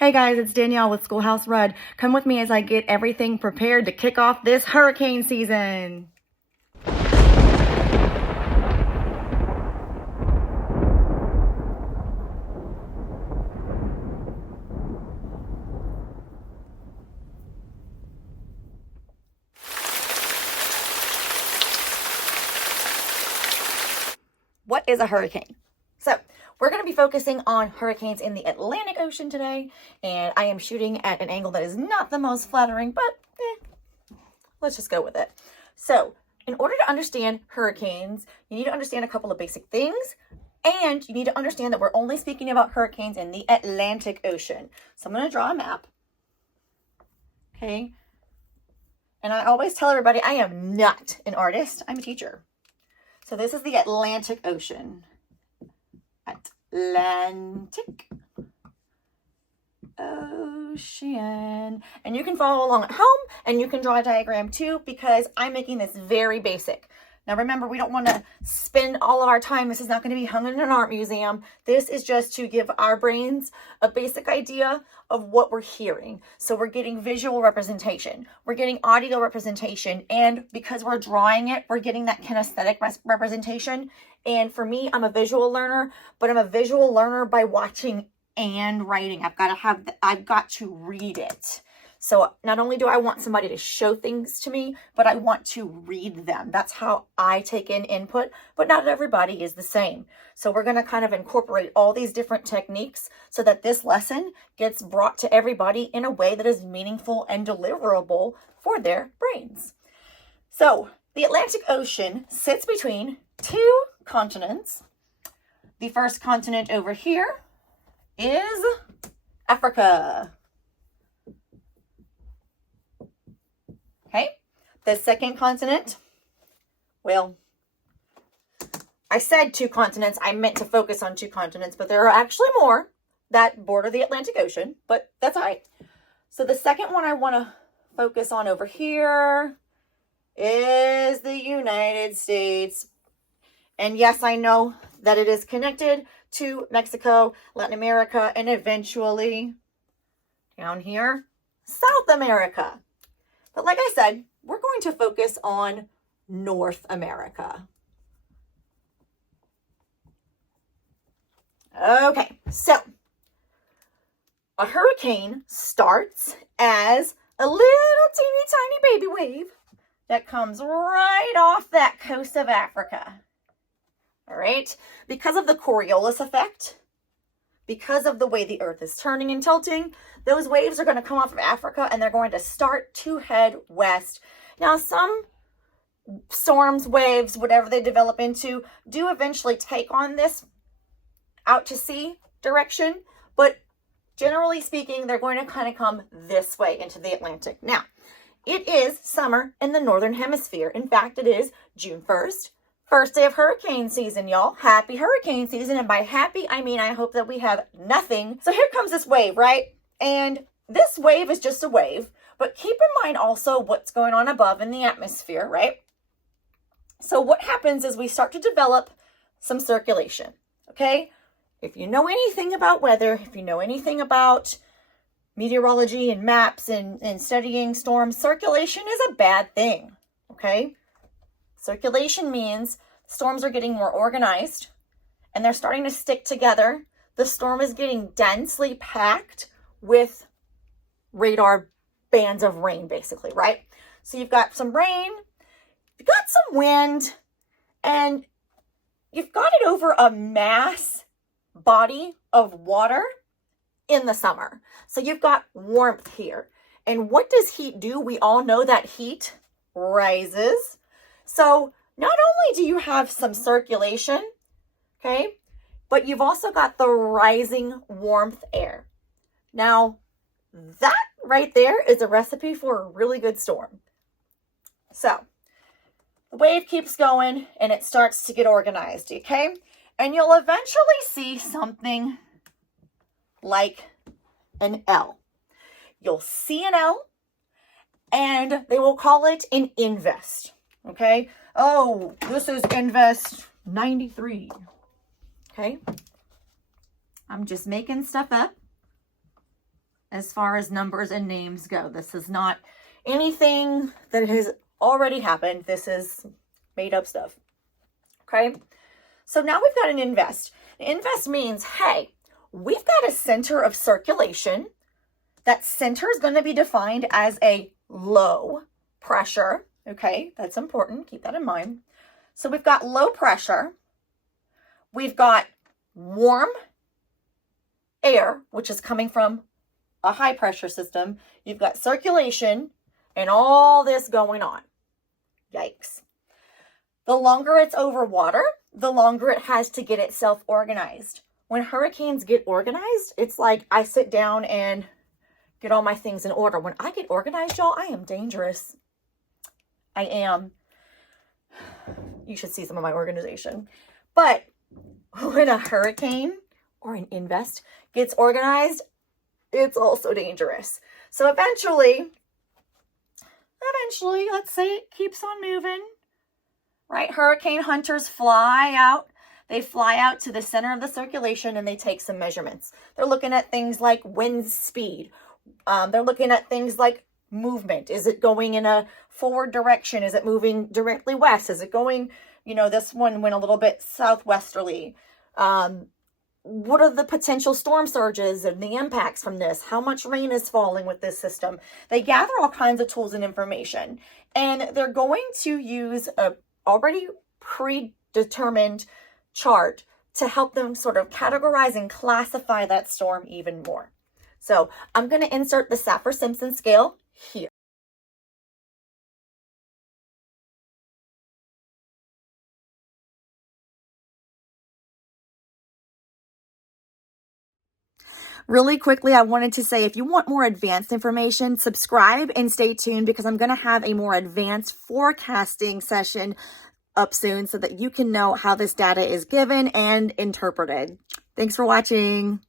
Hey guys, it's Danielle with Schoolhouse Red. Come with me as I get everything prepared to kick off this hurricane season. What is a hurricane? So we're going to be focusing on hurricanes in the Atlantic Ocean today, and I am shooting at an angle that is not the most flattering, but let's just go with it. So in order to understand hurricanes, you need to understand a couple of basic things, and you need to understand that we're only speaking about hurricanes in the Atlantic Ocean. So I'm going to draw a map. Okay. And I always tell everybody I am not an artist. I'm a teacher. So this is the Atlantic Ocean. Atlantic Ocean. And you can follow along at home and you can draw a diagram too, because I'm making this very basic. Now remember, we don't want to spend all of our time. This is not going to be hung in an art museum. This is just to give our brains a basic idea of what we're hearing. So we're getting visual representation. We're getting audio representation. And because we're drawing it, we're getting that kinesthetic representation. And for me, I'm a visual learner, but I'm a visual learner by watching and writing. I've got to read it. So not only do I want somebody to show things to me, but I want to read them. That's how I take in input, but not everybody is the same. So we're going to kind of incorporate all these different techniques so that this lesson gets brought to everybody in a way that is meaningful and deliverable for their brains. So the Atlantic Ocean sits between two continents. The first continent over here is Africa. Okay, the second continent, well, I said two continents. I meant to focus on two continents, but there are actually more that border the Atlantic Ocean, but that's all right. So the second one I want to focus on over here is the United States. And yes, I know that it is connected to Mexico, Latin America, and eventually down here, South America. But like I said, we're going to focus on North America. Okay, so a hurricane starts as a little teeny tiny baby wave that comes right off that coast of Africa. All right, because of the Coriolis effect, because of the way the earth is turning and tilting, those waves are going to come off of Africa and they're going to start to head west. Now, some storms, waves, whatever they develop into, do eventually take on this out to sea direction, but generally speaking, they're going to kind of come this way into the Atlantic. Now, it is summer in the Northern Hemisphere. In fact, it is June 1st. First day of hurricane season, y'all. Happy hurricane season. And by happy, I mean I hope that we have nothing. So here comes this wave, right? And this wave is just a wave. But keep in mind also what's going on above in the atmosphere, right? So what happens is we start to develop some circulation, okay? If you know anything about weather, if you know anything about meteorology and maps and studying storms, circulation is a bad thing, okay? Circulation means storms are getting more organized and they're starting to stick together. The storm is getting densely packed with radar bands of rain, basically, right? So you've got some rain, you've got some wind, and you've got it over a mass body of water in the summer. So you've got warmth here. And what does heat do? We all know that heat rises. So not only do you have some circulation, okay, but you've also got the rising warmth air. Now, that right there is a recipe for a really good storm. So the wave keeps going and it starts to get organized, okay? And you'll eventually see something like an L. You'll see an L and they will call it an invest. Okay. Oh, this is invest 93. Okay. I'm just making stuff up. as far as numbers and names go. This is not anything that has already happened. This is made up stuff. Okay. So now we've got an invest. Invest means, hey, we've got a center of circulation. That center is going to be defined as a low pressure. Okay. That's important. Keep that in mind. So we've got low pressure. We've got warm air, which is coming from a high pressure system. You've got circulation and all this going on. Yikes. The longer it's over water, the longer it has to get itself organized. When hurricanes get organized, it's like I sit down and get all my things in order. When I get organized, y'all, I am dangerous. I am. You should see some of my organization. But when a hurricane or an invest gets organized, it's also dangerous. So eventually, let's say it keeps on moving, right? Hurricane hunters fly out. They fly out to the center of the circulation and they take some measurements. They're looking at things like wind speed. They're looking at things like movement. Is it going in a forward direction? Is it moving directly west? Is it going, this one went a little bit southwesterly. What are the potential storm surges and the impacts from this? How much rain is falling with this system? They gather all kinds of tools and information, and they're going to use a already predetermined chart to help them sort of categorize and classify that storm even more. So I'm going to insert the Saffir-Simpson scale here. Really quickly, I wanted to say, if you want more advanced information, subscribe and stay tuned because I'm going to have a more advanced forecasting session up soon so that you can know how this data is given and interpreted. Thanks for watching.